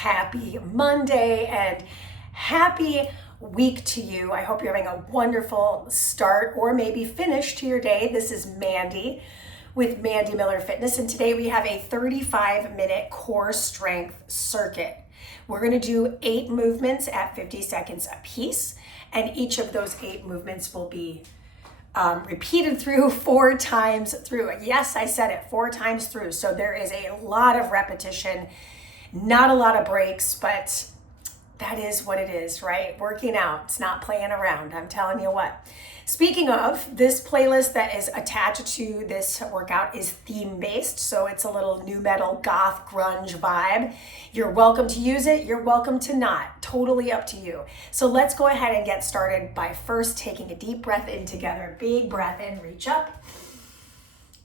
happy Monday and happy week to you. I hope you're having a wonderful start or maybe finish to your day. This is Mandy with Mandy Miller Fitness, and today we have a 35-minute core strength circuit. We're going to do 8 movements at 50 seconds a piece, and each of those 8 movements will be repeated through 4 times through. Yes, I said it, 4 times through. So there is a lot of repetition, not a lot of breaks, but that is what it is, right? Working out, it's not playing around. I'm telling you what. Speaking of, this playlist that is attached to this workout is theme-based, so it's a little new metal goth grunge vibe. You're welcome to use it, you're welcome to not. Totally up to you. So let's go ahead and get started by first taking a deep breath in together. Big breath in, reach up,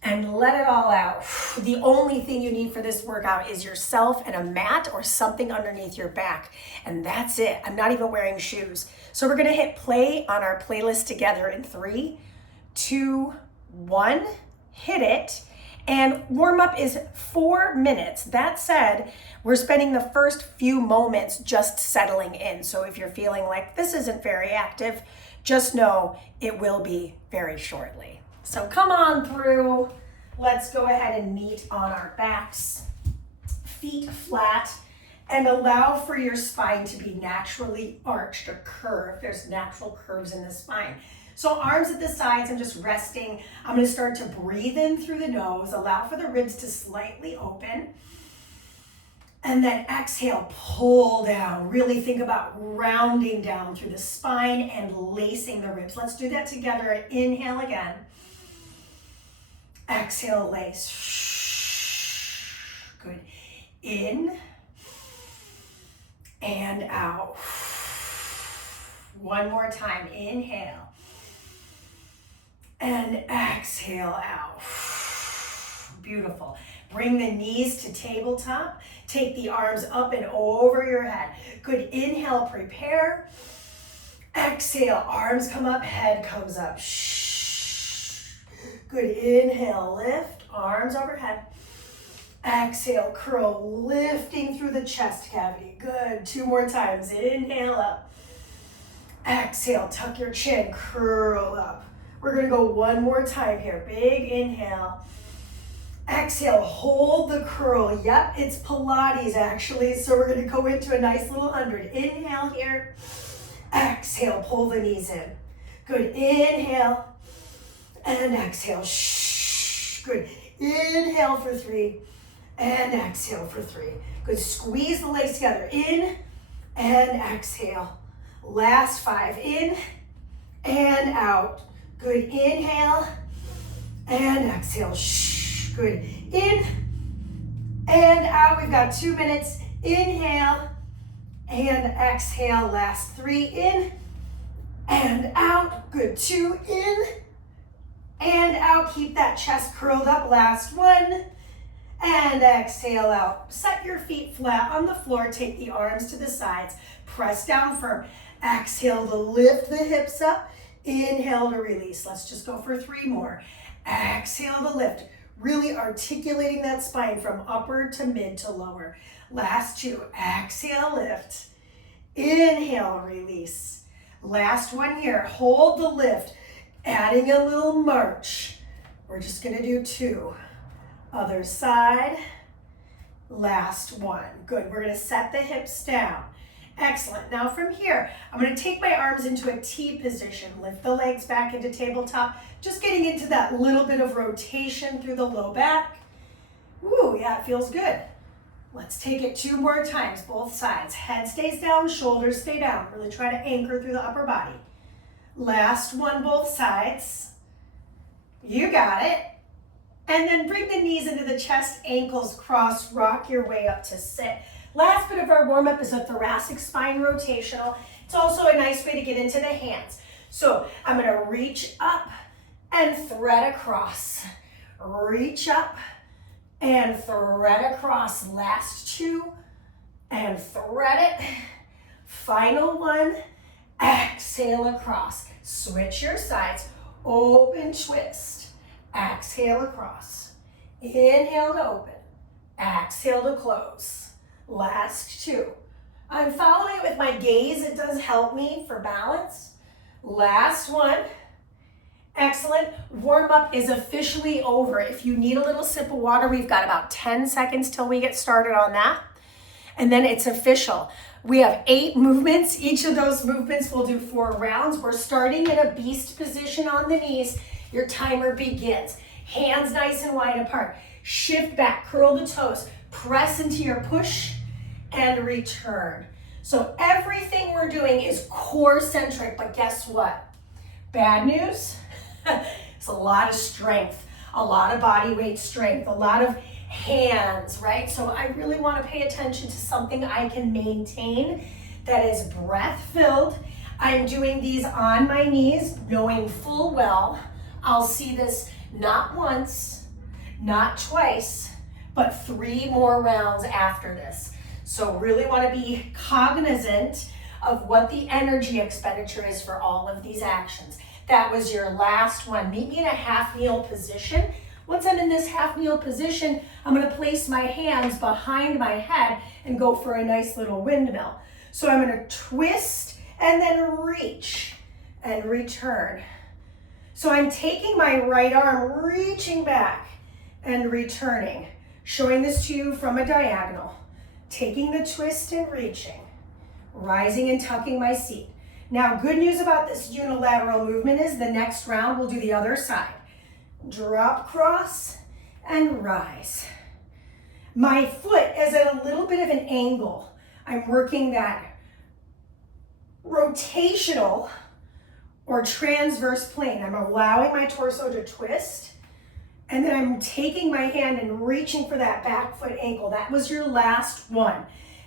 and let it all out. The only thing you need for this workout is yourself and a mat or something underneath your back, and that's it. I'm not even wearing shoes. So we're gonna hit play on our playlist together in 3, 2, 1, hit it. And warm up is 4 minutes. That said, we're spending the first few moments just settling in. So if you're feeling like this isn't very active, just know it will be very shortly. So come on through. Let's go ahead and meet on our backs, feet flat, and allow for your spine to be naturally arched or curved. There's natural curves in the spine. So arms at the sides and just resting. I'm gonna start to breathe in through the nose, allow for the ribs to slightly open. And then exhale, pull down. Really think about rounding down through the spine and lacing the ribs. Let's do that together. Inhale again. Exhale, lace. Good. In and out. One more time. Inhale. And exhale out. Beautiful. Bring the knees to tabletop. Take the arms up and over your head. Good. Inhale, prepare. Exhale, arms come up, head comes up. Good. Inhale, lift, arms overhead. Exhale, curl, lifting through the chest cavity. Good. 2 more times. Inhale up. Exhale, tuck your chin, curl up. We're gonna go 1 more time here. Big inhale. Exhale, hold the curl. Yep, it's Pilates actually. So we're gonna go into a nice little 100. Inhale here. Exhale, pull the knees in. Good. Inhale and exhale. Good. Inhale for 3 and exhale for 3. Good. Squeeze the legs together. In and exhale. Last 5. In and out. Good. Inhale and exhale. Good. In and out. We've got 2 minutes. Inhale and exhale. Last 3. In and out. Good. 2. In and out. Keep that chest curled up. Last 1. And exhale out. Set your feet flat on the floor. Take the arms to the sides. Press down firm. Exhale to lift the hips up. Inhale to release. Let's just go for 3 more. Exhale to lift. Really articulating that spine from upper to mid to lower. Last 2. Exhale, lift. Inhale, release. Last 1 here. Hold the lift. Adding a little march. We're just gonna do 2. Other side. Last 1. Good. We're gonna set the hips down. Excellent. Now from here, I'm going to take my arms into a T position, lift the legs back into tabletop, just getting into that little bit of rotation through the low back. Ooh, yeah, it feels good. Let's take it 2 more times, both sides. Head stays down, shoulders stay down. Really try to anchor through the upper body. Last 1, both sides. You got it. And then bring the knees into the chest, ankles crossed, rock your way up to sit. Last bit of our warm-up is a thoracic spine rotational. It's also a nice way to get into the hands. So I'm gonna reach up and thread across. Reach up and thread across. Last 2 and thread it. Final 1, exhale across. Switch your sides, open twist. Exhale across. Inhale to open. Exhale to close. Last 2. I'm following it with my gaze. It does help me for balance. Last 1. Excellent. Warm up is officially over. If you need a little sip of water, we've got about 10 seconds till we get started on that. And then it's official. We have 8 movements. Each of those movements will do 4 rounds. We're starting in a beast position on the knees. Your timer begins. Hands nice and wide apart. Shift back, curl the toes, press into your push and return. So everything we're doing is core centric, but guess what? Bad news, it's a lot of strength, a lot of body weight strength, a lot of hands, right? So I really want to pay attention to something I can maintain that is breath filled. I'm doing these on my knees, knowing full well I'll see this not once, not twice, but 3 more rounds after this. So really want to be cognizant of what the energy expenditure is for all of these actions. That was your last one. Meet me in a half kneel position. Once I'm in this half kneel position, I'm going to place my hands behind my head and go for a nice little windmill. So I'm going to twist and then reach and return. So I'm taking my right arm, reaching back and returning, showing this to you from a diagonal, taking the twist and reaching, rising and tucking my seat. Now, good news about this unilateral movement is the next round we'll do the other side. Drop, cross, and rise. My foot is at a little bit of an angle. I'm working that rotational or transverse plane. I'm allowing my torso to twist, and then I'm taking my hand and reaching for that back foot ankle. That was your last one.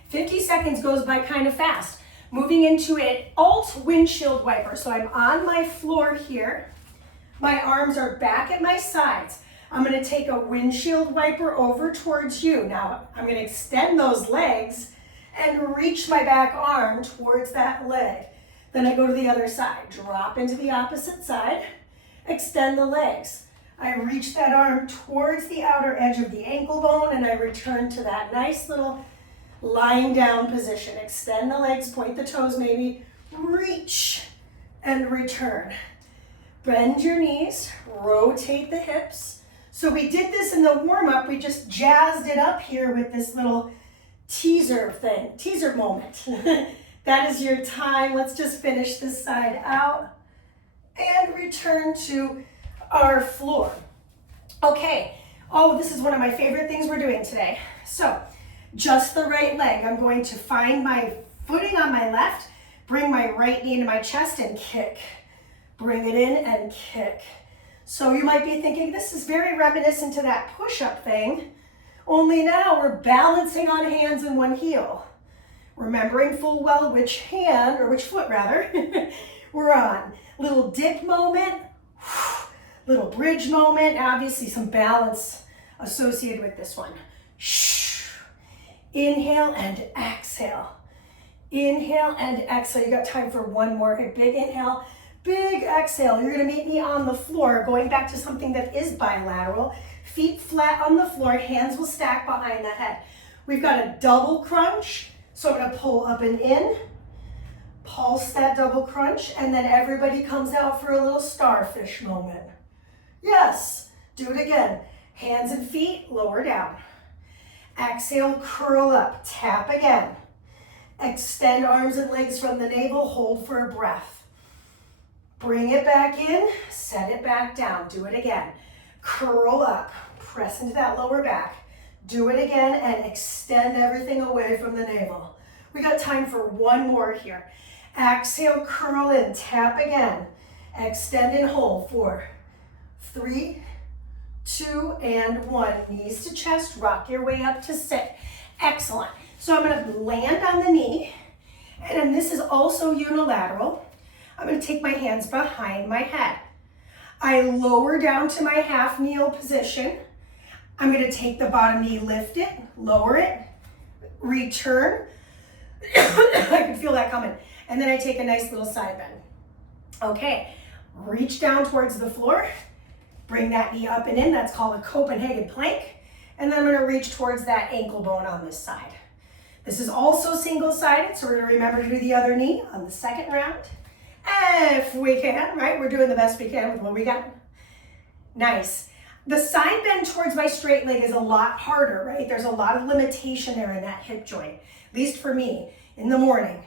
50 seconds goes by kind of fast. Moving into an alt windshield wiper. So I'm on my floor here. My arms are back at my sides. I'm going to take a windshield wiper over towards you. Now I'm going to extend those legs and reach my back arm towards that leg. Then I go to the other side. Drop into the opposite side. Extend the legs. I reach that arm towards the outer edge of the ankle bone and I return to that nice little lying down position. Extend the legs, point the toes maybe, reach and return. Bend your knees, rotate the hips. So we did this in the warm-up, we just jazzed it up here with this little teaser moment. That is your time. Let's just finish this side out and return to our floor. Okay, this is one of my favorite things we're doing today. So, just the right leg. I'm going to find my footing on my left, bring my right knee into my chest and kick. Bring it in and kick. So you might be thinking, this is very reminiscent to that push-up thing, only now we're balancing on hands and one heel. Remembering full well which hand, or which foot rather, we're on. Little dip moment, little bridge moment, obviously some balance associated with this one. Inhale and exhale. Inhale and exhale. You got time for one more. Okay, big inhale, big exhale. You're gonna meet me on the floor, going back to something that is bilateral. Feet flat on the floor, hands will stack behind the head. We've got a double crunch. So I'm gonna pull up and in, pulse that double crunch, and then everybody comes out for a little starfish moment. Yes, do it again. Hands and feet, lower down. Exhale, curl up, tap again. Extend arms and legs from the navel, hold for a breath. Bring it back in, set it back down, do it again. Curl up, press into that lower back. Do it again and extend everything away from the navel. We got time for one more here. Exhale, curl in, tap again. Extend and hold. 4, 3, 2, and 1. Knees to chest, rock your way up to sit. Excellent. So I'm gonna land on the knee, and this is also unilateral. I'm gonna take my hands behind my head. I lower down to my half kneel position. I'm gonna take the bottom knee, lift it, lower it, return. I can feel that coming. And then I take a nice little side bend. Okay, reach down towards the floor, bring that knee up and in. That's called a Copenhagen plank. And then I'm gonna reach towards that ankle bone on this side. This is also single-sided, so we're gonna remember to do the other knee on the second round. If we can, right? We're doing the best we can with what we got. Nice. The side bend towards my straight leg is a lot harder, right? There's a lot of limitation there in that hip joint, at least for me, in the morning.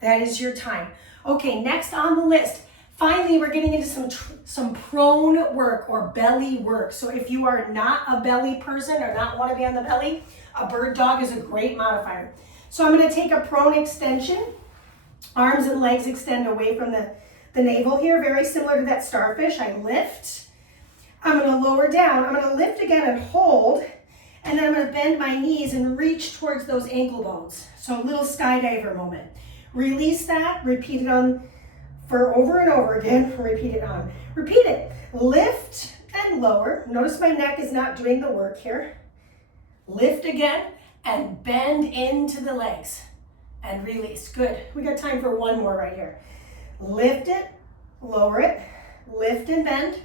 That is your time. Okay, next on the list, finally, we're getting into some prone work or belly work. So if you are not a belly person or not want to be on the belly, a bird dog is a great modifier. So I'm going to take a prone extension. Arms and legs extend away from the navel here, very similar to that starfish. I lift. I'm going to lower down. I'm going to lift again and hold. And then I'm going to bend my knees and reach towards those ankle bones. So a little skydiver moment. Release that. Repeat it on for over and over again. Repeat it on. Repeat it. Lift and lower. Notice my neck is not doing the work here. Lift again and bend into the legs. And release. Good. We got time for one more right here. Lift it, lower it, lift and bend,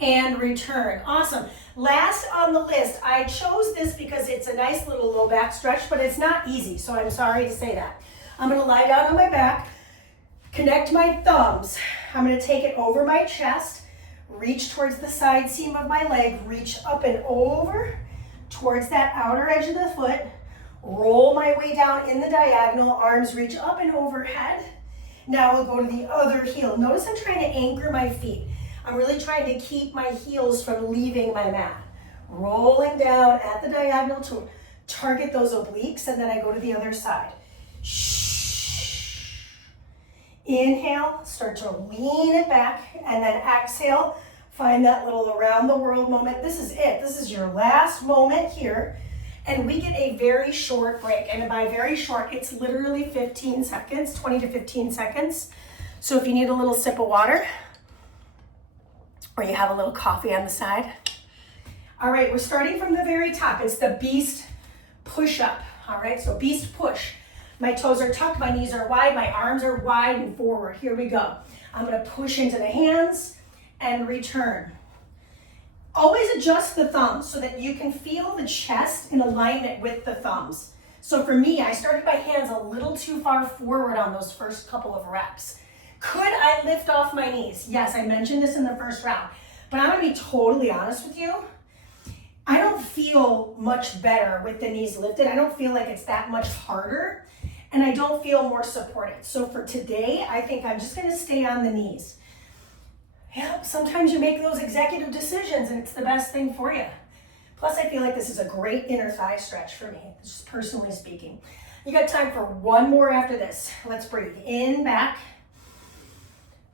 and return. Awesome. Last on the list, I chose this because it's a nice little low back stretch, but it's not easy, so I'm sorry to say that. I'm going to lie down on my back, connect my thumbs. I'm going to take it over my chest, reach towards the side seam of my leg, reach up and over towards that outer edge of the foot. Roll my way down in the diagonal, arms reach up and overhead. Now we'll go to the other heel. Notice I'm trying to anchor my feet. I'm really trying to keep my heels from leaving my mat. Rolling down at the diagonal to target those obliques, and then I go to the other side. Shh. Inhale, start to lean it back, and then exhale, find that little around the world moment. This is it. This is your last moment here. And we get a very short break. And by very short, it's literally 15 seconds, 20 to 15 seconds. So if you need a little sip of water, or you have a little coffee on the side. All right, we're starting from the very top. It's the beast push-up. All right, so beast push. My toes are tucked, my knees are wide, my arms are wide and forward. Here we go. I'm gonna push into the hands and return. Always adjust the thumbs so that you can feel the chest in alignment with the thumbs. So for me, I started my hands a little too far forward on those first couple of reps. Could I lift off my knees? Yes, I mentioned this in the first round, but I'm gonna be totally honest with you. I don't feel much better with the knees lifted. I don't feel like it's that much harder, and I don't feel more supported. So for today, I think I'm just gonna stay on the knees. Yeah, sometimes you make those executive decisions and it's the best thing for you. Plus, I feel like this is a great inner thigh stretch for me, just personally speaking. You got time for one more after this. Let's breathe. In, back.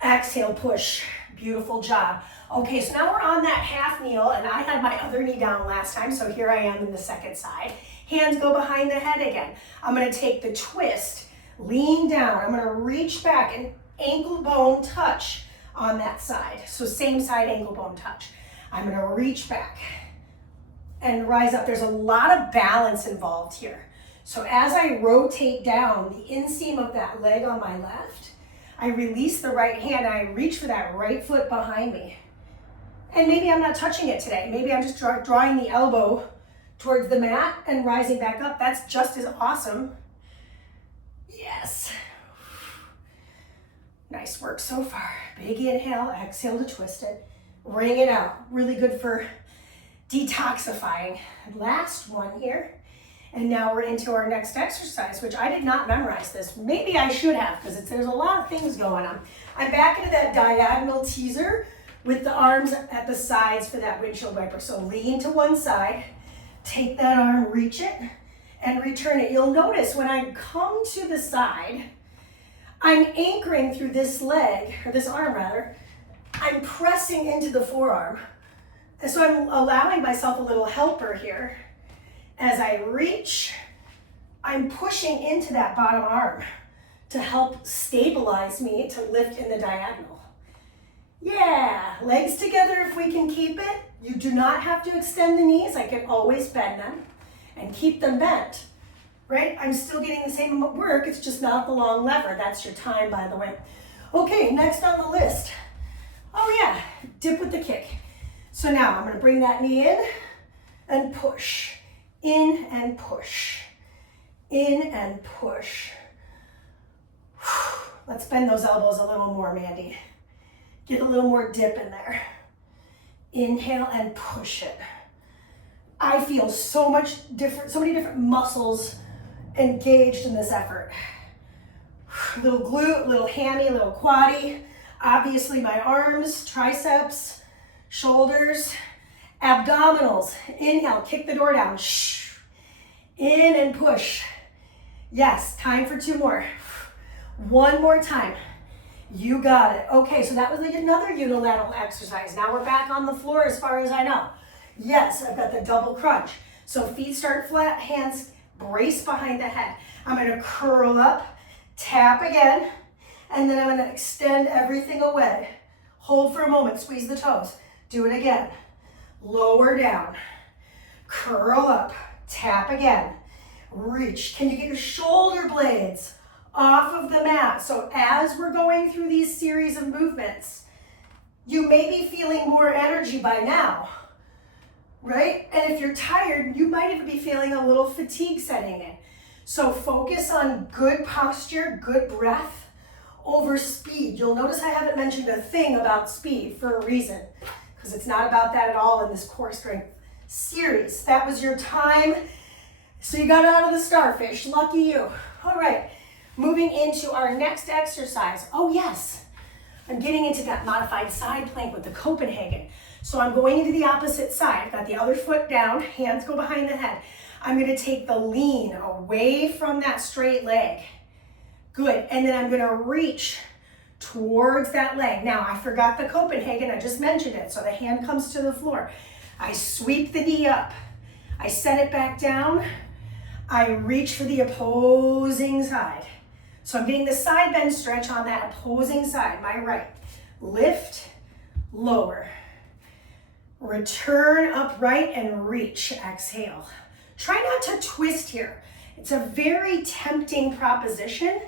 Exhale, push. Beautiful job. Okay, so now we're on that half kneel, and I had my other knee down last time, so here I am in the second side. Hands go behind the head again. I'm gonna take the twist, lean down. I'm gonna reach back and ankle bone touch on that side. So same side ankle bone touch. I'm gonna reach back and rise up. There's a lot of balance involved here. So as I rotate down the inseam of that leg on my left, I release the right hand and I reach for that right foot behind me. And maybe I'm not touching it today. Maybe I'm just drawing the elbow towards the mat and rising back up. That's just as awesome. Yes. Nice work so far. Big inhale, exhale to twist it. Wring it out. Really good for detoxifying. Last one here. And now we're into our next exercise, which I did not memorize this. Maybe I should have, because there's a lot of things going on. I'm back into that diagonal teaser with the arms at the sides for that windshield wiper. So lean to one side, take that arm, reach it, and return it. You'll notice when I come to the side, I'm anchoring through this leg, or this arm rather. I'm pressing into the forearm. And so I'm allowing myself a little helper here. As I reach, I'm pushing into that bottom arm to help stabilize me to lift in the diagonal. Yeah, legs together if we can keep it. You do not have to extend the knees. I can always bend them and keep them bent, right? I'm still getting the same work, it's just not the long lever. That's your time, by the way. Okay, next on the list. Oh yeah, dip with the kick. So now I'm gonna bring that knee in and push. In and push. In and push. Let's bend those elbows a little more, Mandy. Get a little more dip in there. Inhale and push it. I feel so many different muscles engaged in this effort. Little glute, little hammy, little quaddy. Obviously my arms, triceps, shoulders, abdominals. Inhale, kick the door down. In and push. Yes, time for 2 more. 1 more time. You got it. Okay, so that was like another unilateral exercise. Now we're back on the floor as far as I know. Yes, I've got the double crunch. So feet start flat, hands brace behind the head. I'm gonna curl up, tap again, and then I'm gonna extend everything away. Hold for a moment, squeeze the toes. Do it again. Lower down, curl up, tap again, reach. Can you get your shoulder blades off of the mat? So as we're going through these series of movements, you may be feeling more energy by now, right? And if you're tired, you might even be feeling a little fatigue setting in. So focus on good posture, good breath over speed. You'll notice I haven't mentioned a thing about speed for a reason, because it's not about that at all in this core strength series. That was your time. So you got out of the starfish, lucky you. All right, moving into our next exercise. Oh yes, I'm getting into that modified side plank with the Copenhagen. So I'm going into the opposite side. I've got the other foot down, hands go behind the head. I'm gonna take the lean away from that straight leg. Good, and then I'm gonna reach towards that leg. Now I forgot the Copenhagen, I just mentioned it. So the hand comes to the floor. I sweep the knee up. I set it back down. I reach for the opposing side. So I'm getting the side bend stretch on that opposing side, my right. Lift, lower. Return upright and reach, exhale. Try not to twist here. It's a very tempting proposition,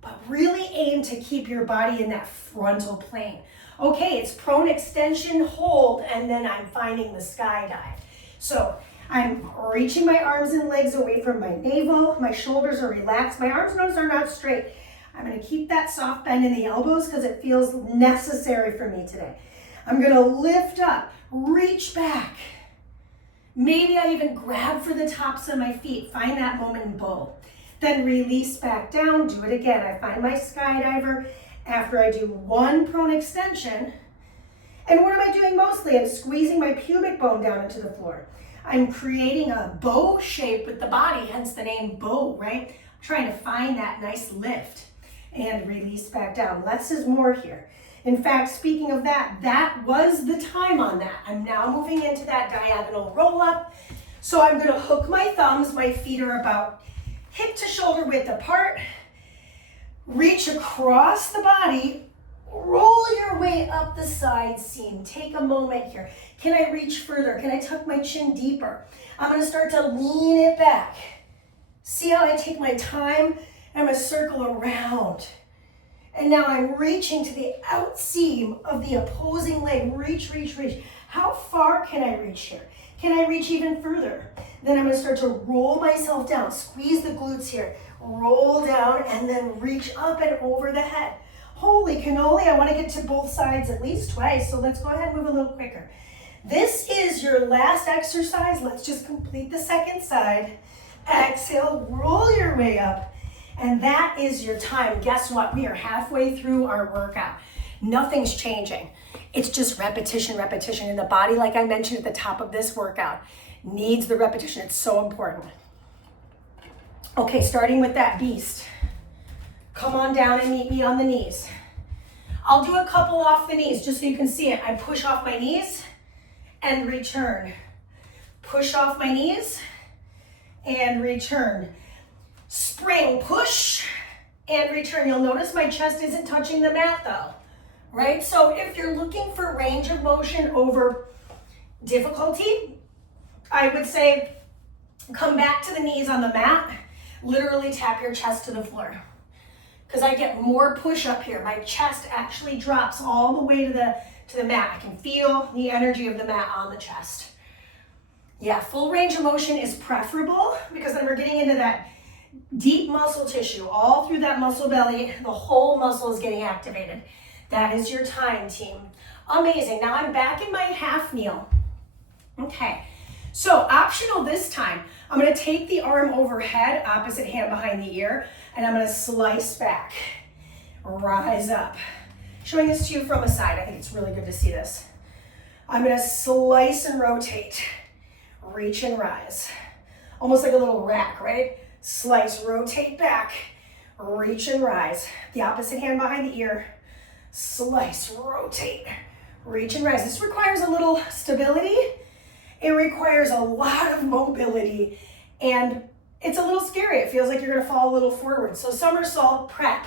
but really aim to keep your body in that frontal plane. Okay, it's prone extension, hold, and then I'm finding the skydive. So I'm reaching my arms and legs away from my navel. My shoulders are relaxed. My arms, notice, are not straight. I'm gonna keep that soft bend in the elbows because it feels necessary for me today. I'm gonna lift up, reach back. Maybe I even grab for the tops of my feet. Find that moment in bow. Then release back down, do it again. I find my skydiver after I do 1 prone extension. And what am I doing mostly? I'm squeezing my pubic bone down into the floor. I'm creating a bow shape with the body, hence the name bow, right? I'm trying to find that nice lift and release back down. Less is more here. In fact, speaking of that, that was the time on that. I'm now moving into that diagonal roll up. So I'm gonna hook my thumbs. My feet are about hip to shoulder width apart. Reach across the body. Roll your way up the side seam. Take a moment here. Can I reach further? Can I tuck my chin deeper? I'm gonna start to lean it back. See how I take my time? I'm gonna circle around. And now I'm reaching to the out seam of the opposing leg. Reach, reach, reach. How far can I reach here? Can I reach even further? Then I'm gonna start to roll myself down. Squeeze the glutes here. Roll down and then reach up and over the head. Holy cannoli, I wanna get to both sides at least twice, so let's go ahead and move a little quicker. This is your last exercise. Let's just complete the second side. Exhale, roll your way up. And that is your time. Guess what? We are halfway through our workout. Nothing's changing. It's just repetition, repetition. And the body, like I mentioned at the top of this workout, needs the repetition. It's so important. Okay, starting with that beast. Come on down and meet me on the knees. I'll do a couple off the knees just so you can see it. I push off my knees and return. Push off my knees and return. Spring, push, and return. You'll notice my chest isn't touching the mat though, right? So if you're looking for range of motion over difficulty, I would say come back to the knees on the mat, literally tap your chest to the floor. Because I get more push up here. My chest actually drops all the way to the mat. I can feel the energy of the mat on the chest. Yeah, full range of motion is preferable because then we're getting into that Deep muscle tissue, all through that muscle belly, the whole muscle is getting activated. That is your time, team. Amazing. Now I'm back in my half kneel. Okay, so optional this time, I'm gonna take the arm overhead, opposite hand behind the ear, and I'm gonna slice back, rise up. Showing this to you from the side, I think it's really good to see this. I'm gonna slice and rotate, reach and rise. Almost like a little rack, right? Slice, rotate back, reach and rise. The opposite hand behind the ear, slice, rotate, reach and rise. This requires a little stability. It requires a lot of mobility, and it's a little scary. It feels like you're gonna fall a little forward. So somersault prep,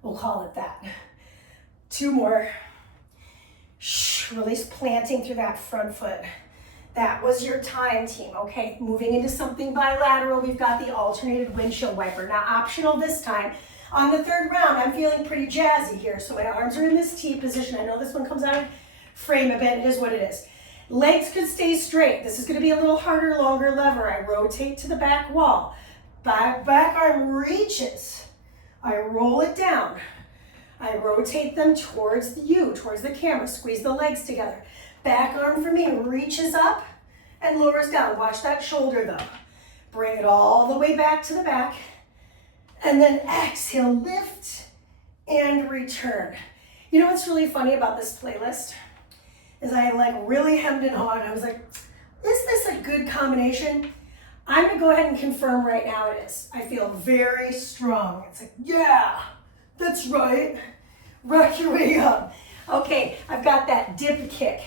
we'll call it that. 2 more. Release, planting through that front foot. That was your time, team. Okay, moving into something bilateral, we've got the alternated windshield wiper. Now optional this time. On the 3rd round, I'm feeling pretty jazzy here. So my arms are in this T position. I know this one comes out of frame a bit. It is what it is. Legs could stay straight. This is gonna be a little harder, longer lever. I rotate to the back wall. Back arm reaches. I roll it down. I rotate them towards you, towards the camera. Squeeze the legs together. Back arm for me reaches up and lowers down. Watch that shoulder though. Bring it all the way back to the back. And then exhale, lift and return. You know what's really funny about this playlist? Is I really hemmed and hawed. I was like, is this a good combination? I'm gonna go ahead and confirm right now it is. I feel very strong. It's like, yeah, that's right. Rock your way up. Okay, I've got that dip kick.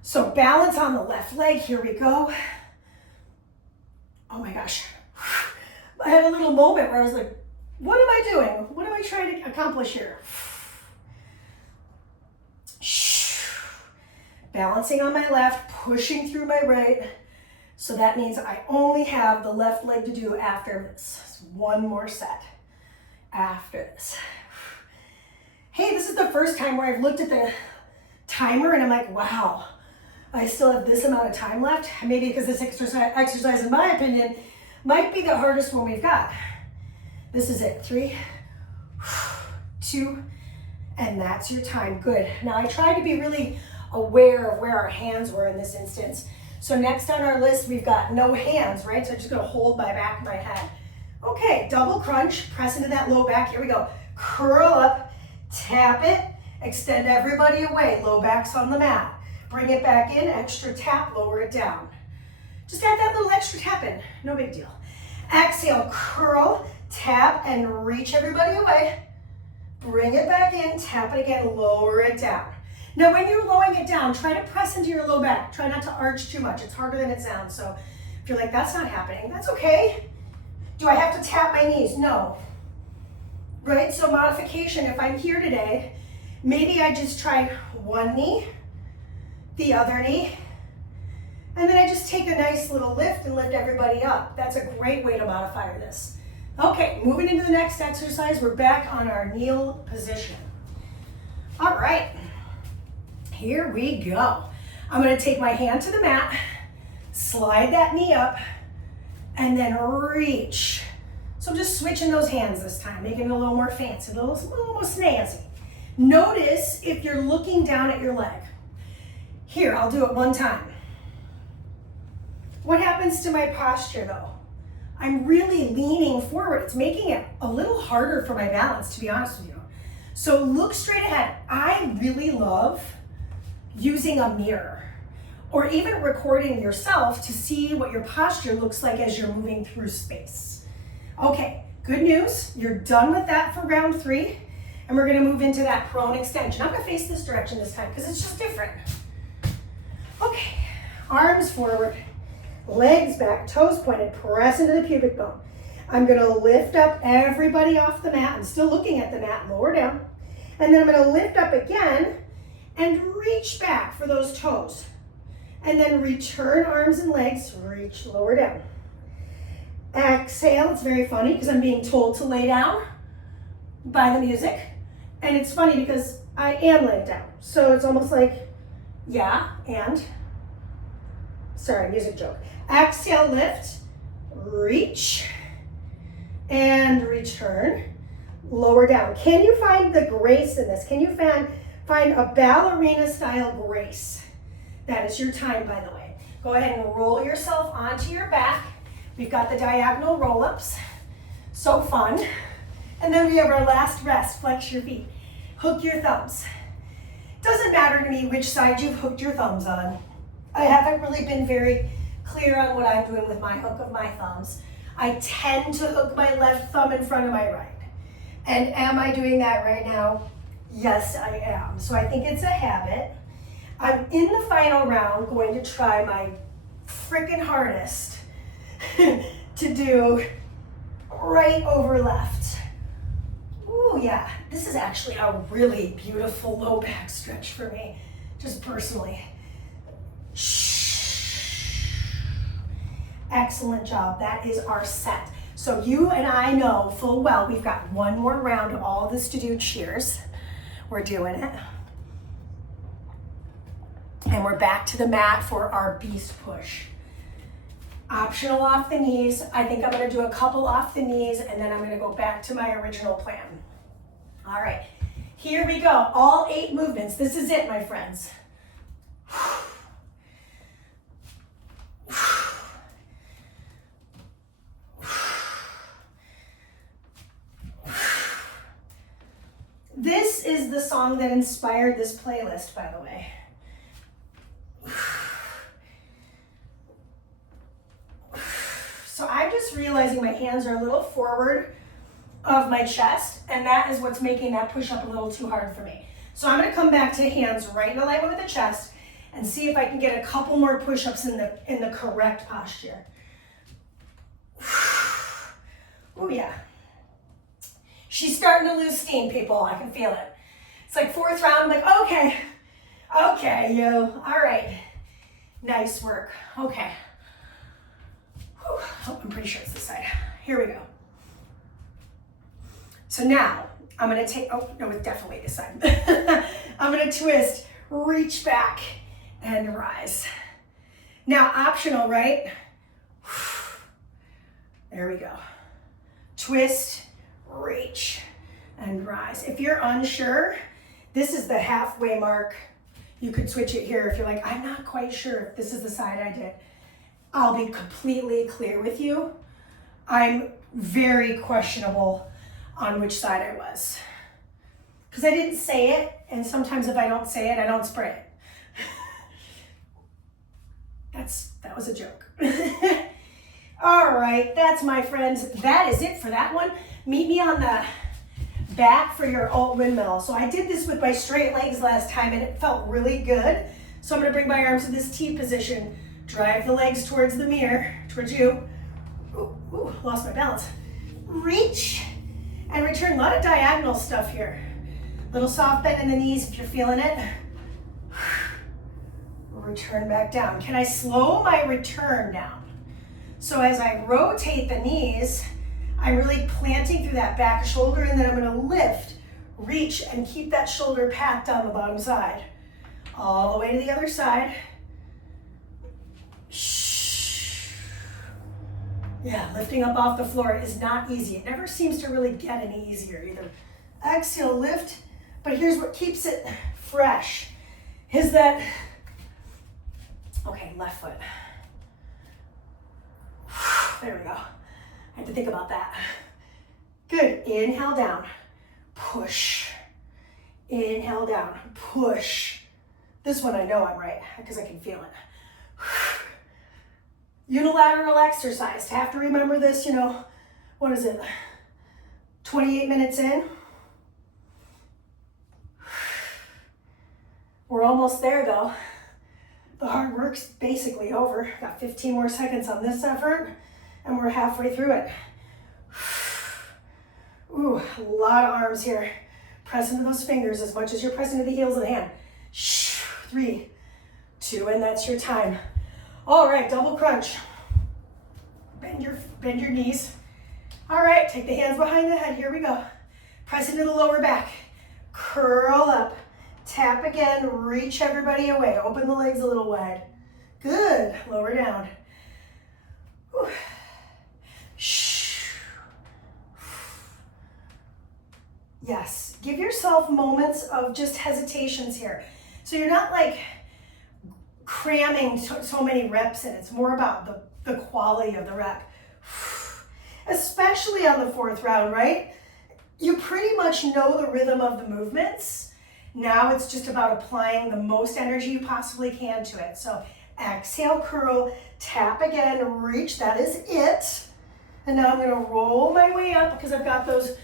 So balance on the left leg, here we go. Oh my gosh. I had a little moment where I was like, what am I doing? What am I trying to accomplish here? Balancing on my left, pushing through my right. So that means I only have the left leg to do after this. So 1 more set after this. Hey, this is the first time where I've looked at the timer and I'm like, wow, I still have this amount of time left. Maybe because this exercise, in my opinion, might be the hardest one we've got. This is it. 3, 2, and that's your time. Good. Now I tried to be really aware of where our hands were in this instance. So next on our list, we've got no hands, right? So I'm just gonna hold my back of my head. Okay, double crunch, press into that low back. Here we go. Curl up, tap it, extend everybody away. Low back's on the mat. Bring it back in, extra tap, lower it down. Just add that little extra tap in, no big deal. Exhale, curl, tap, and reach everybody away. Bring it back in, tap it again, lower it down. Now when you're lowering it down, try to press into your low back. Try not to arch too much. It's harder than it sounds. So if you're like, that's not happening, that's okay. Do I have to tap my knees? No. Right, so modification, if I'm here today, maybe I just try one knee, the other knee, and then I just take a nice little lift and lift everybody up. That's a great way to modify this. Okay, moving into the next exercise, we're back on our kneel position. All right. Here we go. I'm gonna take my hand to the mat, slide that knee up, and then reach. So I'm just switching those hands this time, making it a little more fancy, a little more snazzy. Notice if you're looking down at your leg. Here, I'll do it 1 time. What happens to my posture though? I'm really leaning forward. It's making it a little harder for my balance, to be honest with you. So look straight ahead. I really love using a mirror or even recording yourself to see what your posture looks like as you're moving through space. Okay, good news. You're done with that for round 3, and we're gonna move into that prone extension. I'm gonna face this direction this time because it's just different. Okay, arms forward, legs back, toes pointed, press into the pubic bone. I'm gonna lift up everybody off the mat. I'm still looking at the mat, lower down. And then I'm gonna lift up again and reach back for those toes. And then return arms and legs, reach, lower down. Exhale, it's very funny because I'm being told to lay down by the music. And it's funny because I am laying down. So it's almost like, yeah, and, sorry, music joke. Exhale, lift, reach, and return. Lower down. Can you find the grace in this? Can you find a ballerina style grace? That is your time, by the way. Go ahead and roll yourself onto your back. We've got the diagonal roll-ups. So fun. And then we have our last rest. Flex your feet. Hook your thumbs. Doesn't matter to me which side you've hooked your thumbs on. I haven't really been very clear on what I'm doing with my hook of my thumbs. I tend to hook my left thumb in front of my right. And am I doing that right now? Yes, I am. So I think it's a habit. I'm in the final round going to try my freaking hardest to do right over left. Ooh, yeah. This is actually a really beautiful low back stretch for me, just personally. Excellent job. That is our set. So you and I know full well we've got one more round of all of this to do. Cheers. We're doing it. And we're back to the mat for our beast push. Optional off the knees. I think I'm going to do a couple off the knees and then I'm going to go back to my original plan. All right. Here we go. All 8 movements. This is it, my friends. This is the song that inspired this playlist, by the way. So I'm just realizing my hands are a little forward of my chest, and that is what's making that push-up a little too hard for me. So I'm gonna come back to hands right in alignment with the chest and see if I can get a couple more push-ups in the correct posture. Oh yeah. She's starting to lose steam, people. I can feel it. It's like 4th round. I'm like, okay, yo. All right. Nice work. Okay. Whew. Oh, I'm pretty sure it's this side. Here we go. So now I'm going to take, oh, no, it's definitely this side. I'm going to twist, reach back, and rise. Now, optional, right? There we go. Twist, reach, and rise. If you're unsure, this is the halfway mark. You could switch it here if you're like, I'm not quite sure if this is the side I did. I'll be completely clear with you. I'm very questionable on which side I was. Because I didn't say it, and sometimes if I don't say it, I don't spray it. That was a joke. All right, that's my friends. That is it for that one. Meet me on the back for your alt windmill. So I did this with my straight legs last time and it felt really good. So I'm gonna bring my arms to this T position, drive the legs towards the mirror, towards you. Ooh, lost my balance. Reach and return. A lot of diagonal stuff here. Little soft bend in the knees if you're feeling it. Return back down. Can I slow my return down? So as I rotate the knees, I'm really planting through that back shoulder, and then I'm going to lift, reach, and keep that shoulder packed on the bottom side. All the way to the other side. Yeah, lifting up off the floor is not easy. It never seems to really get any easier either. Exhale, lift, but here's what keeps it fresh, is that, okay, left foot. There we go. I had to think about that. Good. Inhale down. Push. Inhale down. Push. This one I know I'm right because I can feel it. Unilateral exercise. Have to remember this, what is it? 28 minutes in. We're almost there though. The hard work's basically over. Got 15 more seconds on this effort. And we're halfway through it. Ooh, a lot of arms here. Press into those fingers as much as you're pressing to the heels of the hand. 3, 2, and that's your time. All right, double crunch. Bend your knees. All right, take the hands behind the head. Here we go. Press into the lower back. Curl up. Tap again. Reach everybody away. Open the legs a little wide. Good. Lower down. Whew. Yes, give yourself moments of just hesitations here. So you're not like cramming so many reps in. It's more about the quality of the rep. Especially on the fourth round, right? You pretty much know the rhythm of the movements. Now it's just about applying the most energy you possibly can to it. So exhale, curl, tap again, reach, that is it. And now I'm gonna roll my way up because I've got those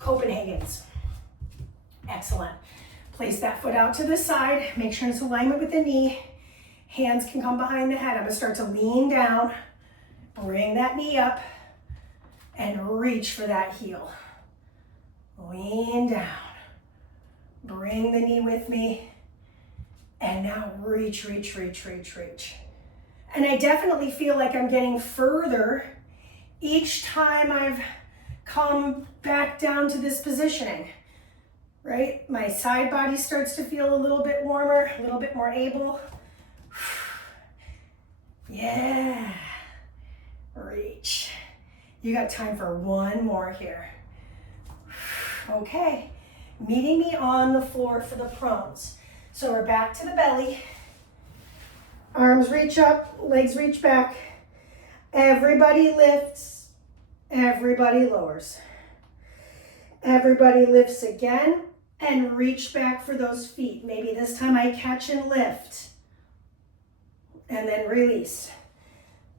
Copenhagens. Excellent. Place that foot out to the side, make sure it's alignment with the knee. Hands can come behind the head. I'm gonna start to lean down, bring that knee up, and reach for that heel. Lean down, bring the knee with me, and now reach, reach, reach, reach, reach. And I definitely feel like I'm getting further each time I've come back down to this positioning, right? My side body starts to feel a little bit warmer, a little bit more able. Yeah, reach. You got time for one more here. Okay, meeting me on the floor for the prones. So we're back to the belly. Arms reach up, legs reach back. Everybody lifts, everybody lowers. Everybody lifts again and reach back for those feet. Maybe this time I catch and lift and then release.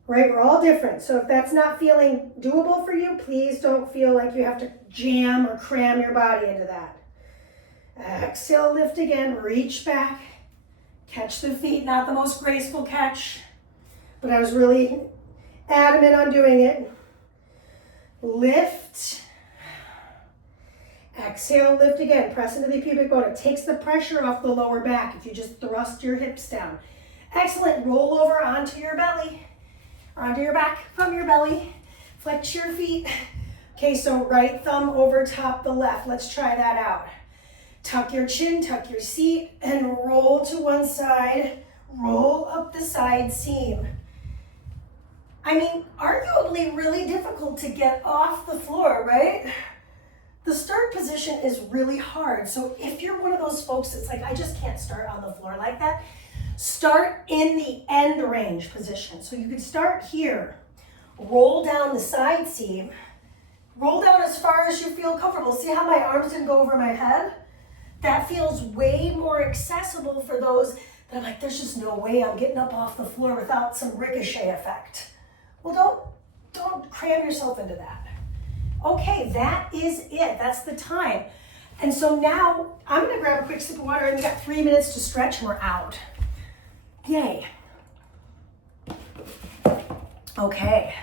Right, we're all different. So if that's not feeling doable for you, please don't feel like you have to jam or cram your body into that. Exhale, lift again, reach back, catch the feet, not the most graceful catch, but I was really adamant on doing it. Lift, exhale, lift again, press into the pubic bone. It takes the pressure off the lower back if you just thrust your hips down. Excellent, roll over onto your belly. Onto your back from your belly, flex your feet. Okay, so right thumb over top the left. Let's try that out. Tuck your chin, tuck your seat, and roll to one side. Roll up the side seam. I mean, arguably really difficult to get off the floor, right? The start position is really hard. So if you're one of those folks that's like, I just can't start on the floor like that, start in the end range position. So you could start here, roll down the side seam, roll down as far as you feel comfortable. See how my arms didn't go over my head? That feels way more accessible for those that I'm like, there's just no way I'm getting up off the floor without some ricochet effect. Well, don't cram yourself into that. Okay, that is it. That's the time. And so now I'm gonna grab a quick sip of water and we got 3 minutes to stretch and we're out. Yay. Okay,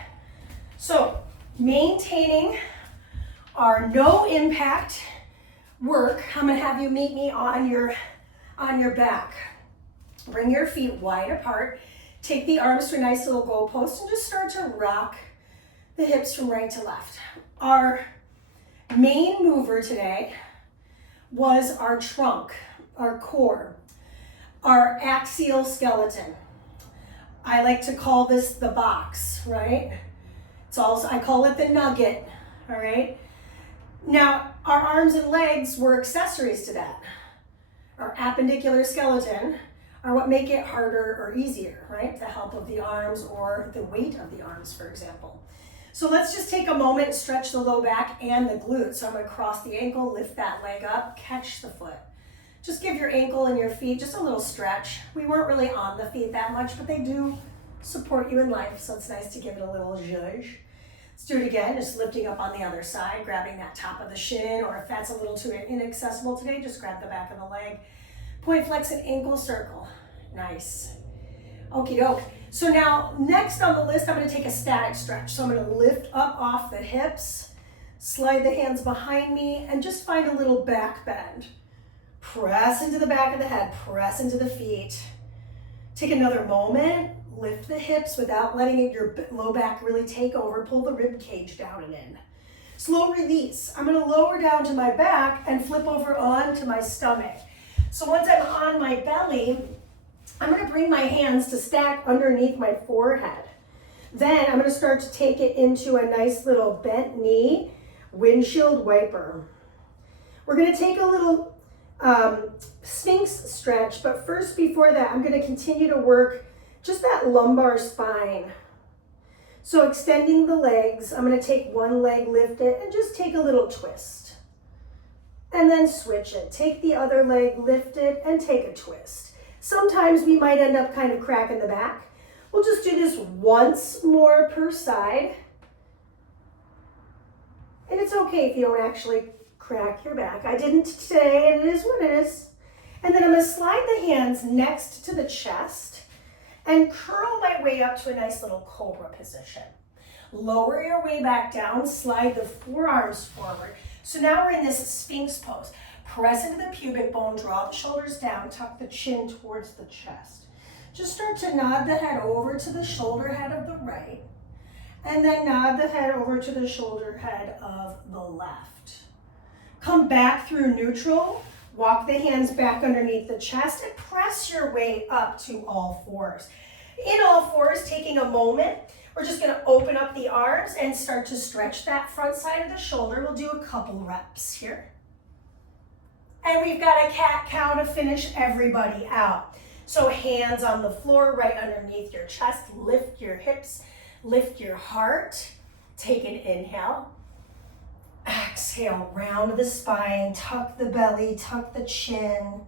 so maintaining our no impact work, I'm gonna have you meet me on your back. Bring your feet wide apart. Take the arms to a nice little goalpost and just start to rock the hips from right to left. Our main mover today was our trunk, our core, our axial skeleton. I like to call this the box, right? It's also, I call it the nugget, all right? Now, our arms and legs were accessories to that. Our appendicular skeleton are what make it harder or easier, right? The help of the arms or the weight of the arms, for example. So let's just take a moment and stretch the low back and the glutes. So I'm gonna cross the ankle, lift that leg up, catch the foot. Just give your ankle and your feet just a little stretch. We weren't really on the feet that much, but they do support you in life, so it's nice to give it a little zhuzh. Let's do it again, just lifting up on the other side, grabbing that top of the shin, or if that's a little too inaccessible today, just grab the back of the leg. Point, flex, and ankle circle. Nice. Okie doke. So now, next on the list, I'm gonna take a static stretch. So I'm gonna lift up off the hips, slide the hands behind me, and just find a little back bend. Press into the back of the head, press into the feet. Take another moment, lift the hips without letting your low back really take over. Pull the rib cage down and in. Slow release. I'm gonna lower down to my back and flip over onto my stomach. So once I'm on my belly, I'm gonna bring my hands to stack underneath my forehead. Then I'm gonna start to take it into a nice little bent knee, windshield wiper. We're gonna take a little Sphinx stretch, but first, before that, I'm gonna continue to work just that lumbar spine. So extending the legs, I'm gonna take one leg, lift it, and just take a little twist. And then switch it. Take the other leg, lift it, and take a twist. Sometimes we might end up kind of cracking the back. We'll just do this once more per side. And it's okay if you don't actually crack your back. I didn't today, and it is what it is. And then I'm gonna slide the hands next to the chest and curl my way up to a nice little cobra position. Lower your way back down, slide the forearms forward. So now we're in this Sphinx pose. Press into the pubic bone, draw the shoulders down, tuck the chin towards the chest. Just start to nod the head over to the shoulder head of the right, and then nod the head over to the shoulder head of the left. Come back through neutral, walk the hands back underneath the chest, and press your way up to all fours. In all fours, taking a moment, we're just gonna open up the arms and start to stretch that front side of the shoulder. We'll do a couple reps here. And we've got a cat-cow to finish everybody out. So hands on the floor, right underneath your chest, lift your hips, lift your heart. Take an inhale. Exhale, round the spine, tuck the belly, tuck the chin,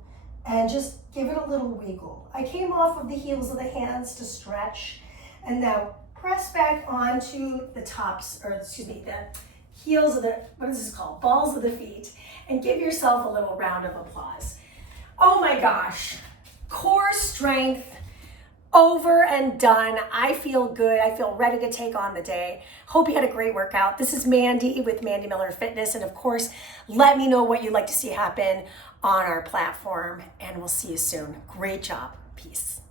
and just give it a little wiggle. I came off of the heels of the hands to stretch, and now press back onto the tops, or excuse me, the heels of the, what is this called? Balls of the feet, and give yourself a little round of applause. Oh my gosh, core strength, over and done. I feel good. I feel ready to take on the day. Hope you had a great workout. This is Mandy with Mandy Miller Fitness. And of course, let me know what you'd like to see happen on our platform, and we'll see you soon. Great job. Peace.